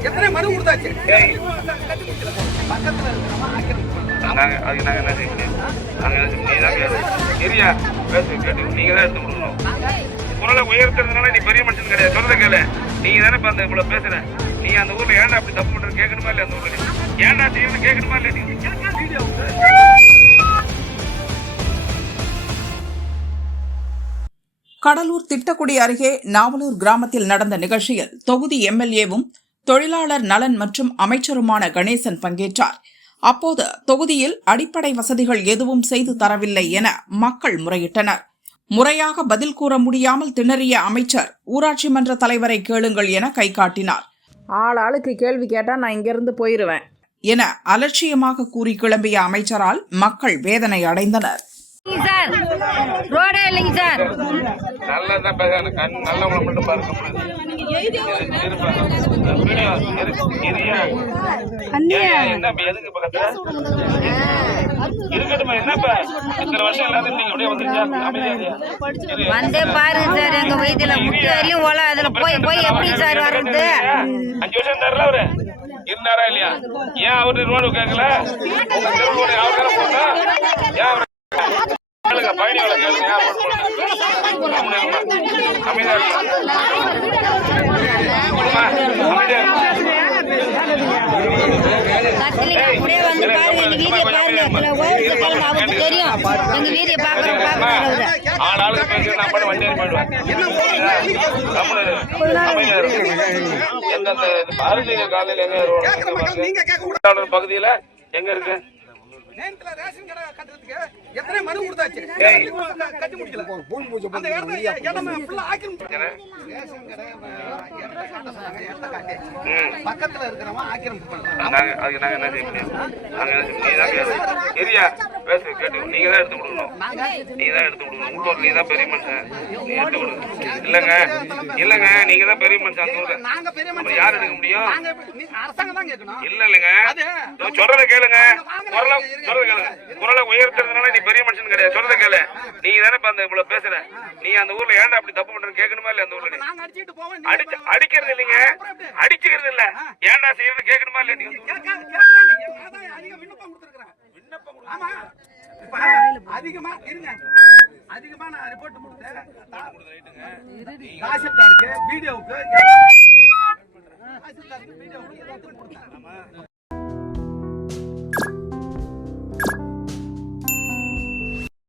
எத்தனை மனு கொடுத்தாச்சு பக்கத்துல இருக்கிறவங்க ஆக்கிரமிப்பு பண்றாங்க. நாங்க அதுக்கு நாங்க என்ன செய்ய முடியும் நாங்க என்ன செய்ய முடியும்? நீதான் பேசு. சரியா பேசு கேட்டு நீங்க தான் எடுத்து கொடுக்கணும் குரலை உயர்த்துறதுனால நீ பெரிய மனுஷன் கிடையாது சொல்றத கேளு நீங்க தானே இப்ப அந்த இவ்வளவு பேசுற நீ அந்த ஊர்ல ஏன்டா அப்படி தப்பு பண்றது கேட்கணுமா இல்லையா அந்த ஊர்ல? ஏன்டா செய்யறது கேட்கணுமா இல்லையா நீ? கடலூர் திட்டக்குடி அருகே நாவலூர் கிராமத்தில் நடந்த நிகழ்ச்சியில் தொகுதி எம்எல்ஏவும் தொழிலாளர் நலன் மற்றும் அமைச்சருமான கணேசன் பங்கேற்றார். அப்போது தொகுதியில் அடிப்படை வசதிகள் எதுவும் செய்து தரவில்லை என மக்கள் முறையிட்டனர். முறையாக பதில் கூற முடியாமல் திணறிய அமைச்சர் ஊராட்சி மன்ற தலைவரை கேளுங்கள் என கை காட்டினார். ஆள் ஆளுக்கு கேள்வி கேட்டா நான் இங்கிருந்து போயிருவேன் என அலட்சியமாக கூறி கிளம்பிய அமைச்சரால் மக்கள் வேதனை அடைந்தனர் சார் ரோடே இல்லைங்க சார் நல்லதான் பேச கண் நல்லவங்களை மட்டும் பார்க்க அண்ணியா என்ன இப்ப எதுக்கு இப்ப கத்துற இருக்கட்டும் என்னப்பா? இத்தனை வருஷம் எல்லாத்தையும் நீங்க அப்படியே வந்துருச்சா? அமைதியா இரு. இரு. வந்தே பாருங்க சார் எங்க வயிற்றுல முட்டி வரையும் ஓல அதுல போய் போய் எப்படி சார் வர்றது? அஞ்சு வருஷம் இருந்தாருல அவரு? இருந்தாரா இல்லையா? ஏன் அவரு ரோடு கேட்கல உங்க தெரு ரோடு அவர் தானே போட்டா ஏன் அவரு கேளுங்க பயணி வேலை கேளுங்க ஏன் போட்டு போட்டு? அமைதியா இருமா. கொடுமா, அமைதியா வீடியோ பாருங்க இதுல உயரத்தை பாருங்க அவருக்கு தெரியும். எங்க வீடியோ கூடாது. ரோடு பகுதியில எங்க இருக்கு? பேங்க்ல ரேஷன் கடை கட்டுறதுக்கு எத்தனை மனு கொடுத்தாச்சு. கட்டி முடிக்கல அந்த இடத்துல இடமே ஃபுல்லா ரேஷன் கடை. பக்கத்துல இருக்கிறவங்க ஆக்கிரமிப்பு பண்றாங்க நாங்க நாங்க என்ன செய்ய முடியும் நாங்க சரியா பேசு கேட்டு நீங்க தான் எடுத்து கொடுக்கணும். நீ தான் எடுத்து கொடுக்கணும். உள்ளூர் நீ தான் பெரிய மனுஷன். நீ எடுத்து கொடுங்க இல்லங்க. இல்லங்க. நீங்க தான் பெரிய மனுஷன் அந்த நாங்க மனுஷன் யார் எடுக்க முடியும்? நாங்க இல்ல இல்லங்க. சொல்றத கேளுங்க. குரலை சொல்றத கேளுங்க குரலை உயர்த்துறதுனால நீ பெரிய மனுஷன் கிடையாது. சொல்றத கேளு. நீ தானே இப்ப அந்த இவ்வளவு பேசுற. நீ அந்த ஊர்ல ஏன்டா அப்படி தப்பு பண்றது கேட்கணுமா இல்ல அந்த ஊர்ல? நாங்க அடிச்சு அடிக்கிறது இல்லைங்க. அடிச்சுக்கிறது இல்ல. ஏன்டா செய்யறது கேட்கணுமா இல்ல நீ? அதிக விண்ணப்பம் கொடுத்துருக்கேன் விண்ணப்பம் ஆமா. இப்ப அதிகமா இருங்க. அதிகமா நான் ரிப்போர்ட் கொடுத்தேன் தாசில்தாருக்கு பிடிஓக்கு தாசில்தாருக்கு பிடிஓக்கு